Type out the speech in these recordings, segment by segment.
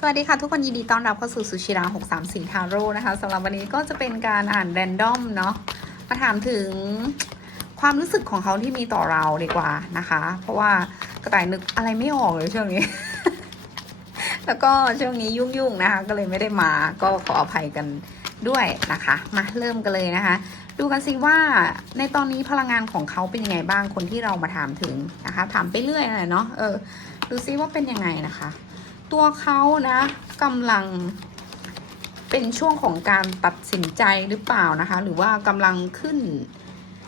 สวัสดีค่ะ ทุกคนยินดีต้อนรับเข้าสู่สุชิรา634ทาโร่นะคะสำหรับวันนี้ก็จะเป็นการอ่านแรนดอมเนาะมาถามถึงความรู้สึกของเขาที่มีต่อเราดีกว่านะคะ เพราะว่ากระต่ายนึกอะไรไม่ออกเลยช่วงนี้ แล้วก็ช่วงนี้ยุ่งๆนะคะ ก็เลยไม่ได้มาก็ขออภัยกันด้วยนะคะ มาเริ่มกันเลยนะคะ ดูกันสิว่าในตอนนี้พลังงานของเขาเป็นยังไงบ้างคนที่เรามาถามถึงนะคะ ถามไปเรื่อยเลยเนาะเออดูซิว่าเป็นยังไงนะคะ ตัวเขานะกำลังเป็นช่วงของการตัดสินใจหรือเปล่านะคะ หรือว่ากำลังขึ้น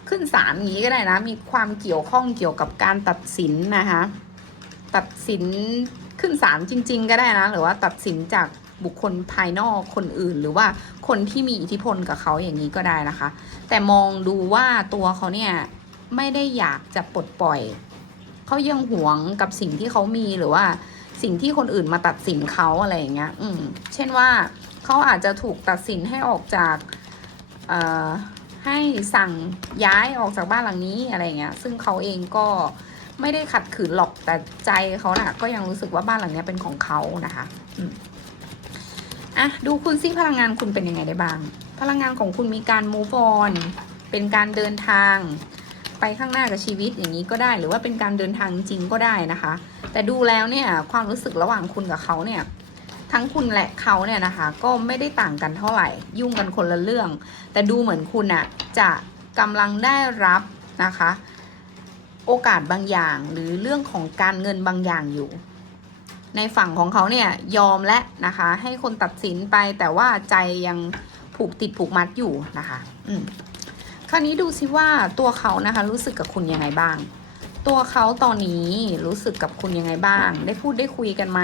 ขึ้นศาลอย่างนี้ก็ได้นะ มีความเกี่ยวข้องเกี่ยวกับการตัดสินนะคะ ตัดสินขึ้นศาลจริง ๆ ก็ได้นะ หรือว่าตัดสินจากบุคคลภายนอกคนอื่น หรือว่าคนที่มีอิทธิพลกับเขาอย่างนี้ก็ได้นะคะ แต่มองดูว่าตัวเขาเนี่ยไม่ได้อยากจะปลดปล่อย เขายังหวงกับสิ่งที่เขามีหรือว่า สิ่งที่คนอื่นมาตัดสินเขาอะไรอย่างเงี้ย อืม เช่นว่าเขาอาจจะถูกตัดสินให้ออกจากเอ่อให้สั่งย้ายออกจากบ้านหลังนี้อะไรเงี้ย ซึ่งเขาเองก็ไม่ได้ขัดขืนหรอกแต่ใจเขาน่ะ ก็ยังรู้สึกว่าบ้านหลังนี้เป็นของเขานะคะ อืมอะดูคุณซิพลังงานคุณเป็นยังไงได้บ้าง พลังงานของคุณมีการ move on เป็นการเดินทาง ไปข้างหน้ากับชีวิตอย่างนี้ก็ได้ หรือว่าเป็นการเดินทางจริงก็ได้นะคะ แต่ดูแล้วเนี่ยความรู้สึกระหว่างคุณกับเขาเนี่ยทั้งคุณและเขาเนี่ยนะคะ ก็ไม่ได้ต่างกันเท่าไหร่ ยุ่งกันคนละเรื่อง แต่ดูเหมือนคุณอะจะกำลังได้รับนะคะ โอกาสบางอย่างหรือเรื่องของการเงินบางอย่างอยู่ ในฝั่งของเขาเนี่ยยอมและนะคะ ให้คนตัดสินไปแต่ว่าใจยังผูกติดผูกมัดอยู่นะคะ อืม คราวนี้ดูซิว่าตัวเขานะคะรู้สึกกับคุณยังไงบ้าง ตัวเขาตอนนี้รู้สึกกับคุณยังไงบ้าง ได้พูดได้คุยกันไหม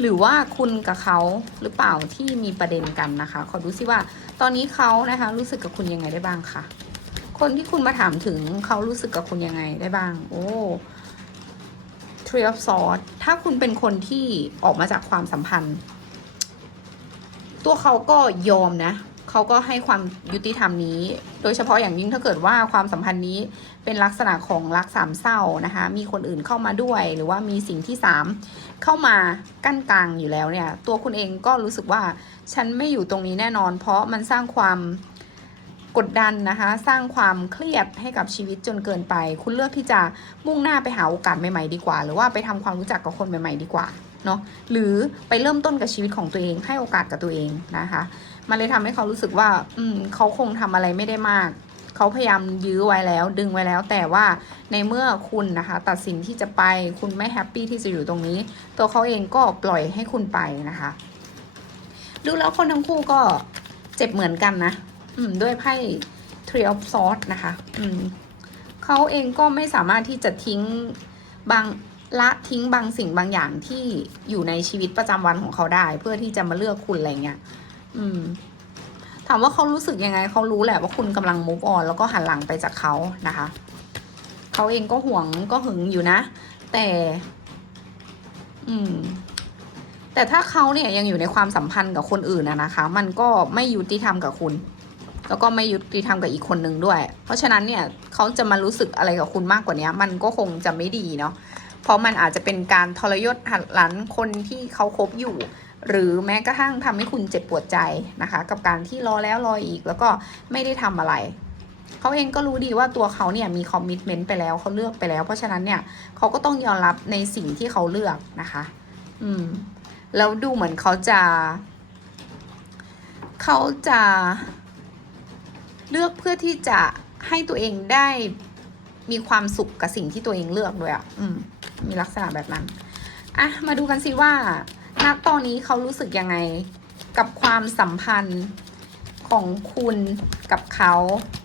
หรือว่าคุณกับเขาหรือเปล่าที่มีประเด็นกันนะคะ ขอดูซิว่า ตอนนี้เขานะคะรู้สึกกับคุณยังไงได้บ้างคะคนที่คุณมาถามถึงเขารู้สึกกับคุณยังไงได้บ้าง โอ้ Tree of Swords ถ้าคุณเป็นคนที่ออกมาจากความสัมพันธ์ ตัวเขาก็ยอมนะ เขาก็ให้ความยุติธรรมนี้ โดยเฉพาะอย่างยิ่งถ้าเกิดว่าความสัมพันธ์นี้เป็นลักษณะของรักสามเศร้านะคะ มีคนอื่นเข้ามาด้วย หรือว่ามีสิ่งที่สามเข้ามากั้นกลางอยู่แล้วเนี่ย ตัวคุณเองก็รู้สึกว่าฉันไม่อยู่ตรงนี้แน่นอน เพราะมันสร้างความกดดันนะคะ สร้างความเครียดให้กับชีวิตจนเกินไป คุณเลือกที่จะมุ่งหน้าไปหาโอกาสใหม่ๆดีกว่า หรือว่าไปทำความรู้จักกับคนใหม่ๆดีกว่าเนาะหรือไปเริ่มต้นกับชีวิตของตัวเองให้โอกาสกับตัวเองนะคะ มันเลยทำให้เขารู้สึกว่า อืมเขาคงทำอะไรไม่ได้มาก เขาพยายามยื้อไว้แล้ว ดึงไว้แล้ว แต่ว่าในเมื่อคุณนะคะ ตัดสินที่จะไปคุณไม่แฮปปี้ที่จะอยู่ตรงนี้ ตัวเขาเองก็ปล่อยให้คุณไปนะคะ ดูแล้วคนทั้งคู่ก็เจ็บเหมือนกันนะอืมด้วยไพ่ Tree of Swords นะคะ อืมเขาเองก็ไม่สามารถที่จะทิ้งบางละทิ้งบางสิ่งบางอย่างที่อยู่ในชีวิตประจำวันของเขาได้ เพื่อที่จะมาเลือกคุณอะไรเงี้ย อืม ถามว่าเขารู้สึกยังไง เขารู้แหละว่าคุณกำลัง move on แล้วก็หันหลังไปจากเขานะคะ เขาเองก็ห่วงก็หึงอยู่นะ แต่ อืม แต่ถ้าเขาเนี่ยยังอยู่ในความสัมพันธ์กับคนอื่นอะนะคะ มันก็ไม่ยุติธรรมกับคุณแล้วก็ไม่ยุติธรรมกับอีกคนนึงด้วย เพราะฉะนั้นเนี่ยเขาจะมารู้สึกอะไรกับคุณมากกว่านี้มันก็คงจะไม่ดีเนาะ เพราะมันอาจจะเป็นการทรยศหักหลันคนที่เขาคบอยู่ หรือแม้กระทั่งทำให้คุณเจ็บปวดใจนะคะ กับการที่รอแล้วรออีกแล้วก็ไม่ได้ทำอะไรเขาเองก็รู้ดีว่าตัวเขาเนี่ยมีคอมมิชเมนต์ไปแล้วเขาเลือกไปแล้ว เพราะฉะนั้นเนี่ยเขาก็ต้องยอมรับในสิ่งที่เขาเลือกนะคะ อืมแล้วดูเหมือนเขาจะเขาจะเลือกเพื่อที่จะให้ตัวเองได้มีความสุขกับสิ่งที่ตัวเองเลือกด้วยอะ อืม มีลักษณะแบบนั้น อะ มาดูกันสิว่า ณตอนนี้เขารู้สึกยังไง กับความสัมพันธ์ของคุณกับเขา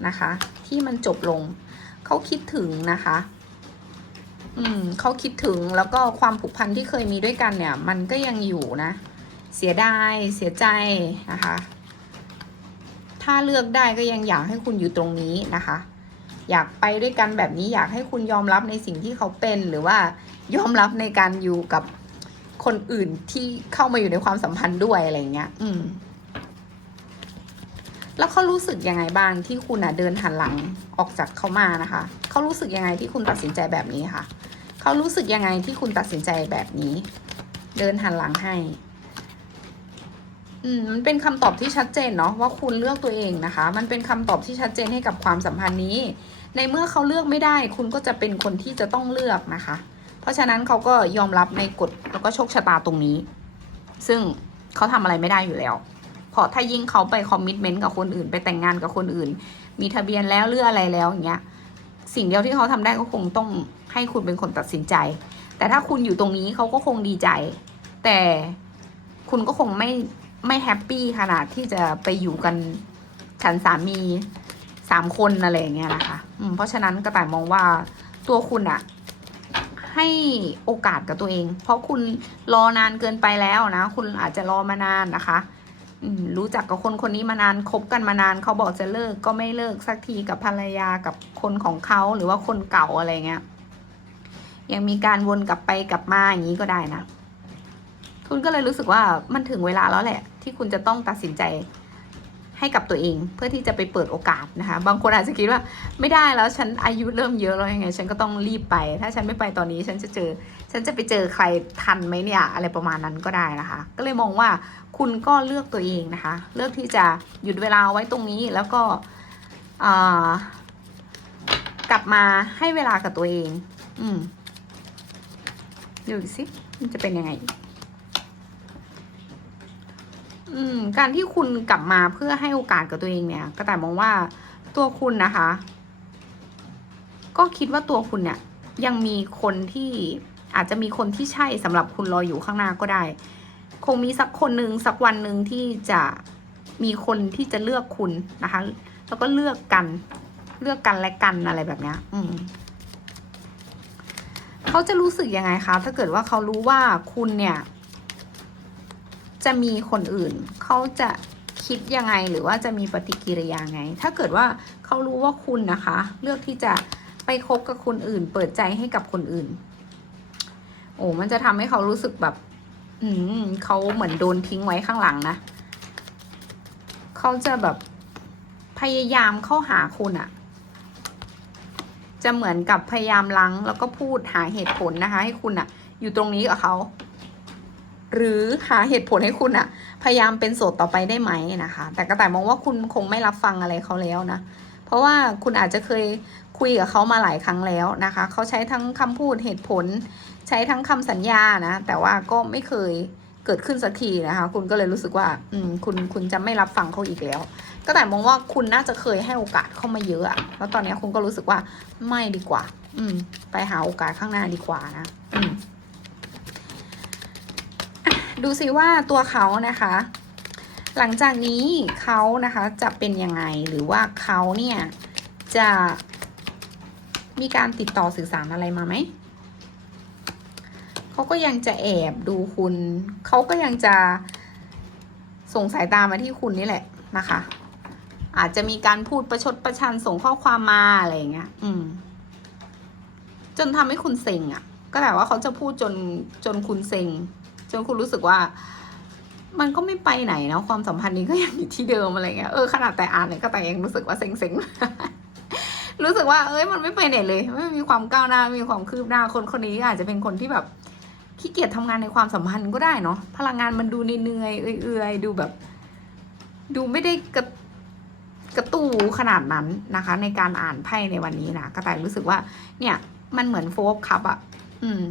นะคะ ที่มันจบลง เขาคิดถึงนะคะ อืมเขาคิดถึงแล้วก็ความผูกพันที่เคยมีด้วยกันเนี่ย มันก็ยังอยู่นะ เสียดายเสียใจนะคะถ้าเลือกได้ก็ยังอยากให้คุณอยู่ตรงนี้นะคะ อยากไปด้วยกันแบบนี้อยากให้คุณยอมรับในสิ่งที่เขาเป็นหรือว่ายอมรับในการอยู่กับ คนอื่นที่เข้ามาอยู่ในความสัมพันธ์ด้วยอะไรเงี้ย อืม แล้วเขารู้สึกยังไงบ้างที่คุณอะเดินหันหลังออกจากเขามานะคะ เขารู้สึกยังไงที่คุณตัดสินใจแบบนี้ค่ะ เขารู้สึกยังไงที่คุณตัดสินใจแบบนี้ เดินหันหลังให้ อืม มันเป็นคำตอบที่ชัดเจนเนาะว่าคุณเลือกตัวเองนะคะ มันเป็นคำตอบที่ชัดเจนให้กับความสัมพันธ์นี้ ในเมื่อเขาเลือกไม่ได้ คุณก็จะเป็นคนที่จะต้องเลือกนะคะ ราะฉะนั้นเขาก็ยอมรับในกฎแล้วก็โชคชะตาตรงนี้ ซึ่งเขาทำอะไรไม่ได้อยู่แล้ว เพราะถ้ายิ่งเขาไปคอมมิชเมนต์กับคนอื่น ไปแต่งงานกับคนอื่น มีทะเบียนแล้วเลืออะไรแล้วอย่างเงี้ย สิ่งเดียวที่เขาทำได้ก็คงต้องให้คุณเป็นคนตัดสินใจ แต่ถ้าคุณอยู่ตรงนี้เขาก็คงดีใจ แต่คุณก็คงไม่ไม่แฮปปี้ขนาดที่จะไปอยู่กันฉันสามีสามคนอะไรอย่างเงี้ยนะคะ อืม เพราะฉะนั้นกระต่ายมองว่าตัวคุณอะ ให้โอกาสกับตัวเอง เพราะคุณรอนานเกินไปแล้วนะ คุณอาจจะรอมานานนะคะรู้จักกับคนคนนี้มานานคบกันมานานเขาบอกจะเลิกก็ไม่เลิกสักทีกับภรรยากับคนของเขาหรือว่าคนเก่าอะไรเงี้ยยังมีการวนกลับไปกลับมาอย่างนี้ก็ได้นะคุณก็เลยรู้สึกว่ามันถึงเวลาแล้วแหละ ที่คุณจะต้องตัดสินใจ ให้กับตัวเอง เพื่อที่จะไปเปิดโอกาสนะคะ บางคนอาจจะคิดว่าไม่ได้แล้วฉันอายุเริ่มเยอะแล้วยังไง ฉันก็ต้องรีบไป ถ้าฉันไม่ไปตอนนี้ฉันจะเจอ ฉันจะไปเจอใครทันไหมเนี่ย อะไรประมาณนั้นก็ได้นะคะ ก็เลยมองว่าคุณก็เลือกตัวเองนะคะ เลือกที่จะหยุดเวลาไว้ตรงนี้แล้วก็อ่ากลับมาให้เวลากับตัวเอง อืมดูสิมันจะเป็นยังไง อืม การที่คุณกลับมาเพื่อให้โอกาสกับตัวเองเนี่ยกระต่มองว่าตัวคุณนะคะ ก็คิดว่าตัวคุณเนี่ย ยังมีคนที่อาจจะมีคนที่ใช่สำหรับคุณรออยู่ข้างหน้าก็ได้ คงมีสักคนหนึ่งสักวันหนึ่งที่จะมีคนที่จะเลือกคุณนะคะ แล้วก็เลือกกัน เลือกกันและกันอะไรแบบนี้อืมเขาจะรู้สึกยังไงคะ ถ้าเกิดว่าเขารู้ว่าคุณเนี่ย จะมีคนอื่น เขาจะคิดยังไงหรือว่าจะมีปฏิกิริยาไง ถ้าเกิดว่าเขารู้ว่าคุณนะคะ เลือกที่จะไปคบกับคนอื่น เปิดใจให้กับคนอื่น โอ้มันจะทำให้เขารู้สึกแบบ อืมเขาเหมือนโดนทิ้งไว้ข้างหลังนะเขาจะแบบพยายามเข้าหาคุณอะจะเหมือนกับพยายามลังแล้วก็พูดหาเหตุผลนะคะ ให้คุณอะอยู่ตรงนี้กับเขา หรือหาเหตุผลให้คุณอะพยายามเป็นโสดต่อไปได้ไหมนะคะ แต่กระต่ายมองว่าคุณคงไม่รับฟังอะไรเขาแล้วนะ เพราะว่าคุณอาจจะเคยคุยกับเขามาหลายครั้งแล้วนะคะ เขาใช้ทั้งคำพูดเหตุผล ใช้ทั้งคำสัญญานะ แต่ว่าก็ไม่เคยเกิดขึ้นสักทีนะคะ คุณก็เลยรู้สึกว่า อืม คุณ คุณจะไม่รับฟังเขาอีกแล้ว ก็แต่มองว่าคุณน่าจะเคยให้โอกาสเข้ามาเยอะอะแล้วตอนนี้คุณก็รู้สึกว่าไม่ดีกว่า อืม ไปหาโอกาสข้างหน้าดีกว่านะ อืมอะ ดูสิว่าตัวเขานะคะ หลังจากนี้เขานะคะจะเป็นยังไงหรือว่าเขาเนี่ยจะมีการติดต่อสื่อสารอะไรมาไหม เขาก็ยังจะแอบดูคุณ เขาก็ยังจะส่งสายตามาที่คุณนี่แหละนะคะ อาจจะมีการพูดประชดประชันส่งข้อความมาอะไรอย่างเงี้ย อืม จนทำให้คุณเซ็งอะ่ะ ก็แต่ว่าเขาจะพูดจนจนคุณเซ็ง จนคุณรู้สึกว่า มันก็ไม่ไปไหนนะความสัมพันธ์นี้ก็ยังอยู่ที่เดิมอะไรเงี้ยเออขนาดแต่อ่านเนี่ยก็แต่ยังรู้สึกว่าเซ็งเซ็งรู้สึกว่า เอ้ยมันไม่ไปไหนเลย ไม่มีความก้าวหน้าไม่มีความคืบหน้าคนคนนี้อาจจะเป็นคนที่แบบขี้เกียจทำงานในความสัมพันธ์ก็ได้เนาะพลังงานมันดูเหนื่อยเอื่อยดูแบบ ดูไม่ได้กระกระตูขนาดนั้นนะคะ ในการอ่านไพ่ในวันนี้นะกระต่ายรู้สึกว่า เนี่ย มันเหมือนโฟกคับอะอืม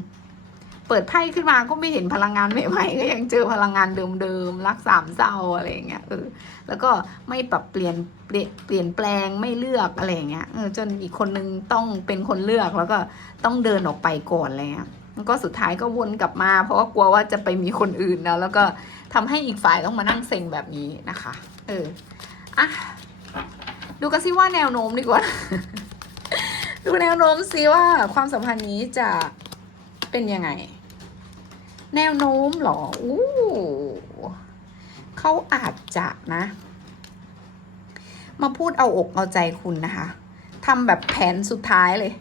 เปิดไพ่ขึ้นมาก็ไม่เห็นพลังงานใหม่ๆก็ยังเจอพลังงานเดิมๆรักสามเศร้าอะไรเงี้ยเออแล้วก็ไม่ปรับเปลี่ยนเปลี่ยนแปลงไม่เลือกอะไรเงี้ยเออจนอีกคนนึงต้องเป็นคนเลือกแล้วก็ต้องเดินออกไปก่อนอะไรเงี้ยแล้วก็สุดท้ายก็วนกลับมา เพราะว่ากลัวว่าจะไปมีคนอื่นนะแล้วก็ทำให้อีกฝ่ายต้องมานั่งเซ็งแบบนี้นะคะ เอออะดูกันซิว่าแนวโน้มดีกว่า ดูแนวโน้มซิว่าความสัมพันธ์นี้จะเป็นยังไง แนวโน้มเหรออู้เขาอาจจะนะ มาพูดเอาอกเอาใจคุณนะคะทำแบบแผนสุดท้ายเลย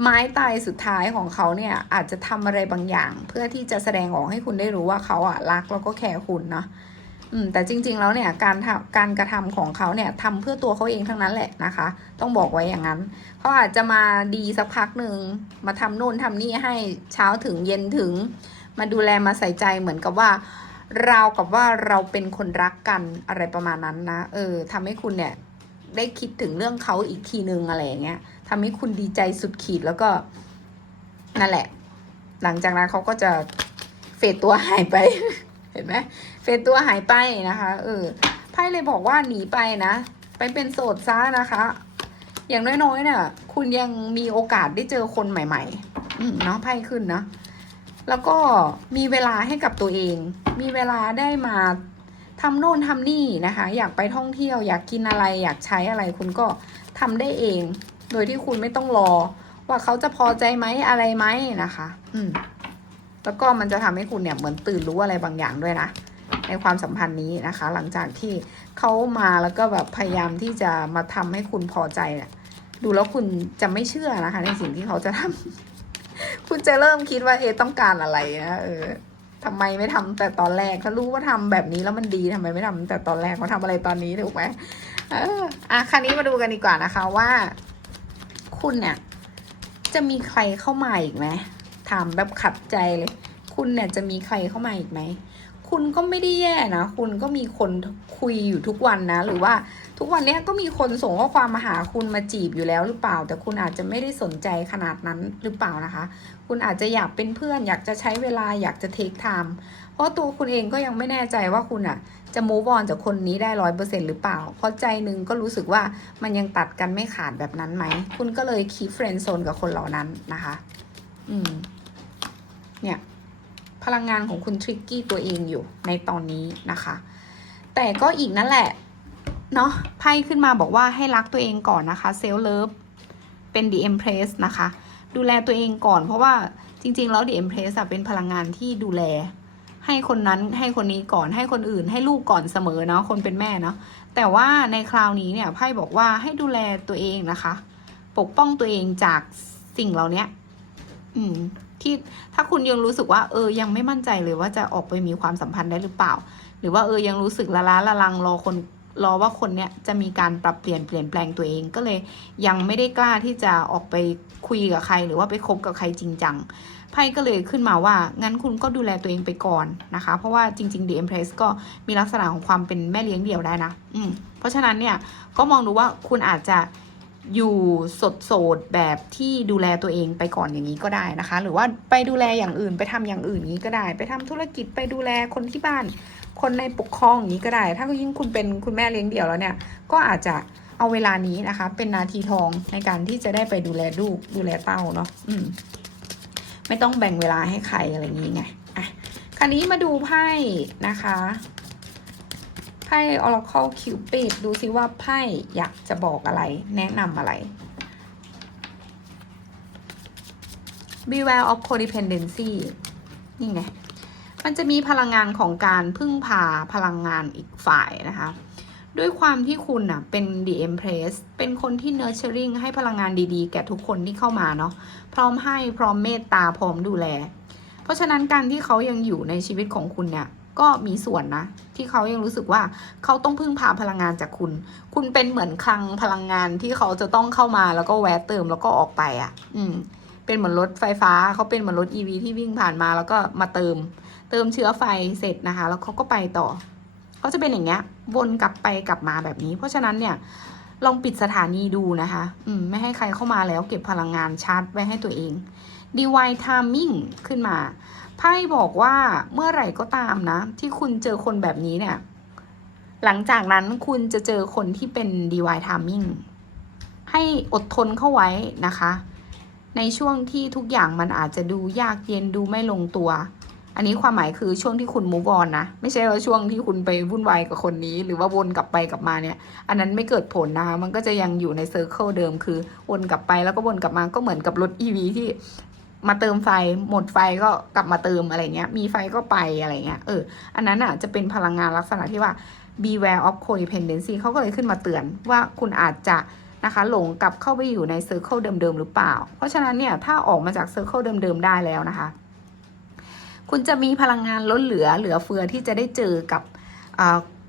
ไม้ตายสุดท้ายของเขาเนี่ยอาจจะทำอะไรบางอย่าง เพื่อที่จะแสดงออกให้คุณได้รู้ว่าเขาอะรักแล้วก็แคร์คุณเนาะอืมแต่จริง ๆ แล้วเนี่ยการทำการกระทำของเขาเนี่ยทำเพื่อตัวเขาเองทั้งนั้นแหละนะคะ ต้องบอกไว้อย่างนั้นเขาอาจจะมาดีสักพักหนึ่งมาทำโน่นทำนี่ให้เช้าถึงเย็นถึง มาดูแลมาใส่ใจเหมือนกับว่าเรากับว่าเราเป็นคนรักกันอะไรประมาณนั้นนะ เออทำให้คุณเนี่ยได้คิดถึงเรื่องเขาอีกทีนึงอะไรอย่างเงี้ยทำให้คุณดีใจสุดขีดแล้วก็นั่นแหละ หลังจากนั้นเขาก็จะเฟดตัวหายไป เห็นไหมเฟดตัวหายไปนะคะ เออไพ่เลยบอกว่าหนีไปนะ ไปเป็นโสดซะนะคะ อย่างน้อยๆเนี่ยคุณยังมีโอกาสได้เจอคนใหม่ ๆ อืมเนาะไพ่ขึ้นนะ แล้วก็มีเวลาให้กับตัวเอง มีเวลาได้มาทำโน่นทำนี่นะคะ อยากไปท่องเที่ยว อยากกินอะไร อยากใช้อะไรคุณก็ทำได้เอง โดยที่คุณไม่ต้องรอ ว่าเขาจะพอใจไหมอะไรไหมนะคะ อืม แล้วก็มันจะทำให้คุณเนี่ยเหมือนตื่นรู้อะไรบางอย่างด้วยนะในความสัมพันธ์นี้นะคะ หลังจากที่เขามาแล้วก็แบบพยายามที่จะมาทำให้คุณพอใจเนี่ยดูแล้วคุณจะไม่เชื่อนะคะ ในสิ่งที่เขาจะทำ คุณจะเริ่มคิดว่าเอต้องการอะไรนะเออทำไมไม่ทำแต่ตอนแรกถ้ารู้ว่าทำแบบนี้แล้วมันดีทำไมไม่ทำแต่ตอนแรกมาทำอะไรตอนนี้ถูกไหมเอออะคราวนี้มาดูกันดีกว่านะคะว่า คุณเนี่ย จะมีใครเข้ามาอีกไหมถามแบบขัดใจเลย คุณเนี่ยจะมีใครเข้ามาอีกไหมคุณก็ไม่ได้แย่นะ คุณก็มีคนคุยอยู่ทุกวันนะ หรือว่า ทุกวันนี้ก็มีคนส่งข้อความมาหาคุณมาจีบอยู่แล้วหรือเปล่า แต่คุณอาจจะไม่ได้สนใจขนาดนั้นหรือเปล่านะคะ คุณอาจจะอยากเป็นเพื่อน อยากจะใช้เวลาอยากจะเทคไทม์เพราะตัวคุณเองก็ยังไม่แน่ใจว่าคุณอะ จะ move on จากคนนี้ได้ร้อยเปอร์เซ็นหรือเปล่า เพราะใจนึงก็รู้สึกว่ามันยังตัดกันไม่ขาดแบบนั้นไหม คุณก็เลยคีเฟรนด์โซนกับคนเหล่านั้นนะคะ อืม เนี่ย พลังงานของคุณทริกกี้ตัวเองอยู่ในตอนนี้นะคะ แต่ก็อีกนั่นแหละ เนาะไพ่ขึ้นมาบอกว่าให้รักตัวเองก่อนนะคะเซลเลิฟเป็น The Empress นะคะ ดูแลตัวเองก่อน เพราะว่าจริง ๆ แล้ว The Empress อะเป็นพลังงานที่ดูแล ให้คนนั้นให้คนนี้ก่อนให้คนอื่น ให้ลูกก่อนเสมอเนาะคนเป็นแม่เนาะแต่ว่าในคราวนี้เนี่ยไพ่บอกว่าให้ดูแลตัวเองนะคะ ปกป้องตัวเองจากสิ่งเหล่านี้อืมที่ถ้าคุณยังรู้สึกว่า เออยังไม่มั่นใจเลยว่าจะออกไปมีความสัมพันธ์ได้หรือเปล่า หรือว่าเออยังรู้สึกละล้าละลังรอคน รอว่าคนเนี้ยจะมีการปรับเปลี่ยนเปลี่ยนแปลงตัวเองก็เลย ยังไม่ได้กล้าที่จะออกไปคุยกับใคร หรือว่าไปคบกับใครจริงจังไพ่ก็เลยขึ้นมาว่า งั้นคุณก็ดูแลตัวเองไปก่อนนะคะ เพราะว่าจริงๆ The Empress ก็มีลักษณะของความเป็นแม่เลี้ยงเดี่ยวได้นะ อืมเพราะฉะนั้นเนี่ยก็มองดูว่าคุณอาจจะ อยู่สดโสดๆแบบที่ดูแลตัวเองไปก่อนอย่างนี้ก็ได้นะคะ หรือว่าไปดูแลอย่างอื่นไปทำอย่างอื่นนี้ก็ได้ ไปทำธุรกิจไปดูแลคนที่บ้าน คนในปกครองอย่างนี้ก็ได้ ถ้ายิ่งคุณเป็นคุณแม่เลี้ยงเดี่ยวแล้วเนี่ย ก็อาจจะเอาเวลานี้นะคะ เป็นนาทีทองในการที่จะได้ไปดูแลลูกดูแลเต้าเนาะอืม ไม่ต้องแบ่งเวลาให้ใครอะไรอย่างนี้ไงอะคราวนี้มาดูไพ่นะคะ พ่ Oracle Cupid ดูซิว่าไพ่อยากจะบอกอะไร แนะนำอะไร Beware of codependency นี่ไง มันจะมีพลังงานของการพึ่งพาพลังงานอีกฝ่ายนะคะ ด้วยความที่คุณน่ะเป็น The Empress เป็นคนที่ nurturing ให้พลังงานดีๆ แก่ทุกคนที่เข้ามาเนาะ พร้อมให้ พร้อมเมตตา พร้อมดูแล เพราะฉะนั้นการที่เขายังอยู่ในชีวิตของคุณเนี่ย ก็มีส่วนนะ ที่เขายังรู้สึกว่าเขาต้องพึ่งพาพลังงานจากคุณ คุณเป็นเหมือนคลังพลังงานที่เขาจะต้องเข้ามาแล้วก็แวะเติมแล้วก็ออกไปอะ่ะ อืม เป็นเหมือนรถไฟฟ้าเขาเป็นเหมือนรถ EV ที่วิ่งผ่านมาแล้วก็มาเติม เติมเชื้อไฟเสร็จนะคะ แล้วเขาก็ไปต่อเขาจะเป็นอย่างเงี้ย วนกลับไปกลับมาแบบนี้ เพราะฉะนั้นเนี่ยลองปิดสถานีดูนะคะ อืม ไม่ให้ใครเข้ามาแล้วเก็บพลังงานชาร์จไว้ให้ตัวเอง Divine Timing ขึ้นมา ไพ่บอกว่าเมื่อไหร่ก็ตามนะ ที่คุณเจอคนแบบนี้เนี่ย หลังจากนั้นคุณจะเจอคนที่เป็น Divine Timing ให้อดทนเข้าไว้นะคะ ในช่วงที่ทุกอย่างมันอาจจะดูยากเย็นดูไม่ลงตัว อันนี้ความหมายคือช่วงที่คุณ move on นะ ไม่ใช่ว่าช่วงที่คุณไปวุ่นวายกับคนนี้ หรือว่าวนกลับไปกลับมาเนี่ย อันนั้นไม่เกิดผลนะคะมันก็จะยังอยู่ในเซอร์เคิลเดิมคือวนกลับไปแล้วก็วนกลับมาก็เหมือนกับรถ EV ที่ มาเติมไฟหมดไฟก็กลับมาเติมอะไรเงี้ย มีไฟก็ไปอะไรเงี้ยเอออันนั้นอะจะเป็นพลังงานลักษณะที่ว่า beware of codependency เขาก็เลยขึ้นมาเตือนว่าคุณอาจจะนะคะหลงกลับเข้าไปอยู่ในเซอร์เคิลเดิมๆหรือเปล่า เพราะฉะนั้นเนี่ยถ้าออกมาจากเซอร์เคิลเดิมๆได้แล้วนะคะ คุณจะมีพลังงานล้นเหลือเหลือเฟือที่จะได้เจอกับ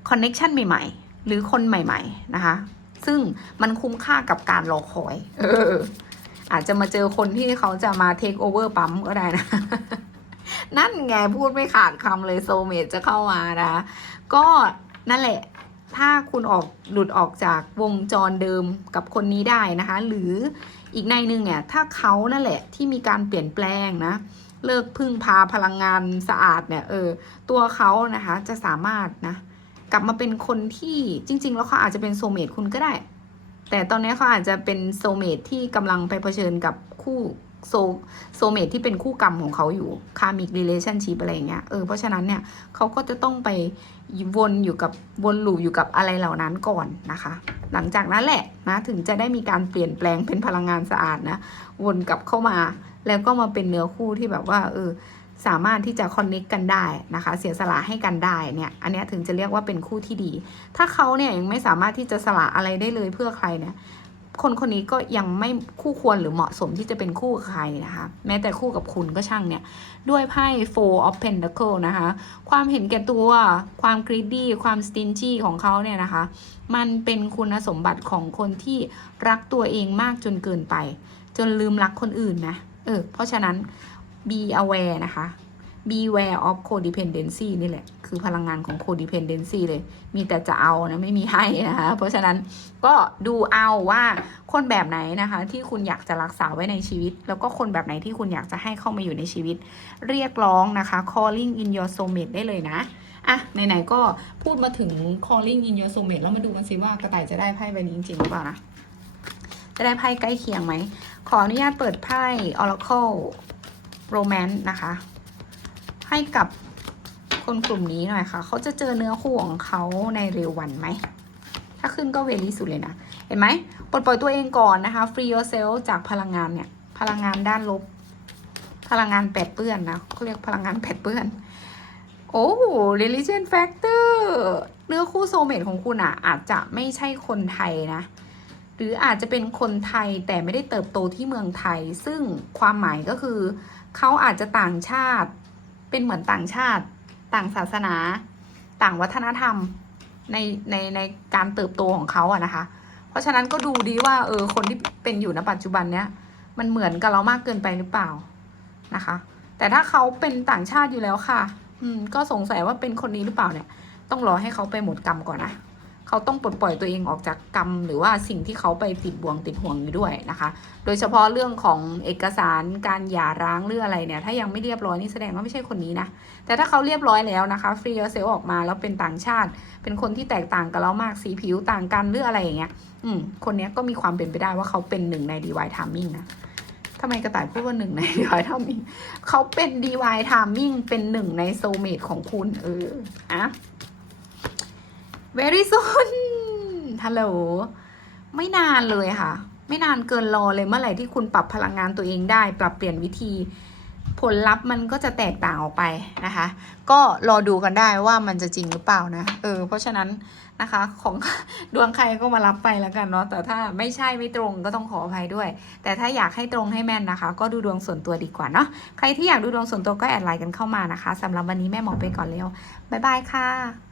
คอนเน็ชันใหม่ๆ หรือคนใหม่ ๆ นะคะ ซึ่งมันคุ้มค่ากับการรอคอย เออ อาจจะมาเจอคนที่เขาจะมาเทคโอเวอร์ปั๊มก็ได้นะ นั่นไงพูดไม่ขาดคำเลยโซเมตจะเข้ามานะคะก็นั่นแหละ ถ้าคุณออกหลุดออกจากวงจรเดิมกับคนนี้ได้นะคะ หรืออีกในหนึ่งเนี่ยถ้าเขานั่นแหละที่มีการเปลี่ยนแปลงนะเลิกพึ่งพาพลังงานสะอาดเนี่ยเออตัวเขานะคะจะสามารถนะกลับมาเป็นคนที่จริง ๆ แล้วเขาอาจจะเป็นโซเมตคุณก็ได้ แต่ตอนนี้เขาอาจจะเป็นโซเมตที่กำลังไปเผชิญกับคู่โซโซเมตที่เป็นคู่กรรมของเขาอยู่คามิก r ีเลชั่นชิพอะไรอย่างเงี้ยเออเพราะฉะนั้นเนี่ยเขาก็จะต้องไปวนอยู่กับวนลูปอยู่กับอะไรเหล่านั้นก่อนนะคะ หลังจากนั้นแหละนะถึงจะได้มีการเปลี่ยนแปลงเป็นพลังงานสะอาดนะวนกลับเข้ามาแล้วก็มาเป็นเนื้อคู่ที่แบบว่าเออ สามารถที่จะคอนเน็กกันได้นะคะ เสียสละให้กันได้เนี่ย อันนี้ถึงจะเรียกว่าเป็นคู่ที่ดี ถ้าเขาเนี่ยยังไม่สามารถที่จะสละอะไรได้เลยเพื่อใครเนี่ย คนคนนี้ก็ยังไม่คู่ควรหรือเหมาะสมที่จะเป็นคู่ใครนะคะ แม้แต่คู่กับคุณก็ช่างเนี่ย ด้วยไพ่ Four of Pentacle นะคะ ความเห็นแก่ตัว ความ greedy ความ stingy ของเขาเนี่ยนะคะ มันเป็นคุณสมบัติของคนที่รักตัวเองมากจนเกินไป จนลืมรักคนอื่นนะ เออ เพราะฉะนั้น be aware นะคะ beware of codependency นี่แหละ คือพลังงานของ codependency เลย มีแต่จะเอานะ ไม่มีให้นะคะ เพราะฉะนั้นก็ดูเอาว่าคนแบบไหนนะคะ ที่คุณอยากจะรักษาไว้ในชีวิต แล้วก็คนแบบไหนที่คุณอยากจะให้เข้ามาอยู่ในชีวิต เรียกร้องนะคะ calling in your soulmate ได้เลยนะ อะ ไหน ๆ ก็พูดมาถึง calling in your soulmate แล้วมาดูกันสิว่ากระต่ายจะได้ไพ่ใบนี้จริงๆหรือเปล่านะ จะได้ไพ่ใกล้เคียงไหม ขออนุญาตเปิดไพ่ Oracle Romance นะคะ ให้กับคนกลุ่มนี้หน่อยค่ะ เขาจะเจอเนื้อคู่ของเขาในเร็ววันไหม ถ้าขึ้นก็เวลี่สุดเลยนะ เห็นไหมปลดปล่อยตัวเองก่อนนะคะ free yourself จากพลังงานเนี่ย พลังงานด้านลบ พลังงานแปดเปื้อนนะเขาเรียกพลังงานแปดเปื้อน โอ้ religion factor เนื้อคู่โซเมตของคุณอะอาจจะไม่ใช่คนไทยนะหรืออาจจะเป็นคนไทยแต่ไม่ได้เติบโตที่เมืองไทย ซึ่งความหมายก็คือ เขาอาจจะต่างชาติ เป็นเหมือนต่างชาติ ต่างศาสนา ต่างวัฒนธรรมในในในการเติบโตของเขาอะนะคะ เพราะฉะนั้นก็ดูดีว่าเออคนที่เป็นอยู่ณปัจจุบันเนี้ยมันเหมือนกับเรามากเกินไปหรือเปล่านะคะ แต่ถ้าเขาเป็นต่างชาติอยู่แล้วค่ะ อืมก็สงสัยว่าเป็นคนนี้หรือเปล่าเนี่ย ต้องรอให้เขาไปหมดกรรมก่อนนะ เขาต้องปลดปล่อยตัวเองออกจากกรรม หรือว่าสิ่งที่เขาไปติดบ่วงติดห่วงอยู่ด้วยนะคะ โดยเฉพาะเรื่องของเอกสารการหย่าร้างเรื่องอะไรเนี่ย ถ้ายังไม่เรียบร้อยนี่แสดงว่าไม่ใช่คนนี้นะ แต่ถ้าเขาเรียบร้อยแล้วนะคะ ฟรีเซลออกมาแล้วเป็นต่างชาติ เป็นคนที่แตกต่างกับเรามากสีผิวต่างกันหรืออะไรอย่างเงี้ย อืม คนนี้ก็มีความเป็นไปได้ว่าเขาเป็นหนึ่งใน DY Timing นะทำไมกระต่ายพูดว่าหนึ่งใน DY Timing เขาเป็น DY Timing เป็นหนึ่งในโซเมตของคุณเอออะ very soon ฮัลโหล ไม่นานเลยค่ะ ไม่นานเกินรอเลยเมื่อไหร่ที่คุณปรับพลังงานตัวเองได้ ปรับเปลี่ยนวิธี ผลลัพธ์มันก็จะแตกต่างออกไปนะคะ ก็รอดูกันได้ว่ามันจะจริงหรือเปล่านะ เออ เพราะฉะนั้นนะคะ ของดวงใครก็มารับไปแล้วกันเนาะ แต่ถ้าไม่ใช่ไม่ตรงก็ต้องขออภัยด้วย แต่ถ้าอยากให้ตรงให้แม่นนะคะ ก็ดูดวงส่วนตัวดีกว่าเนาะ ใครที่อยากดูดวงส่วนตัวก็แอดไลน์กันเข้ามานะคะสำหรับวันนี้แม่หมอไปก่อนแล้วบ๊ายบายค่ะ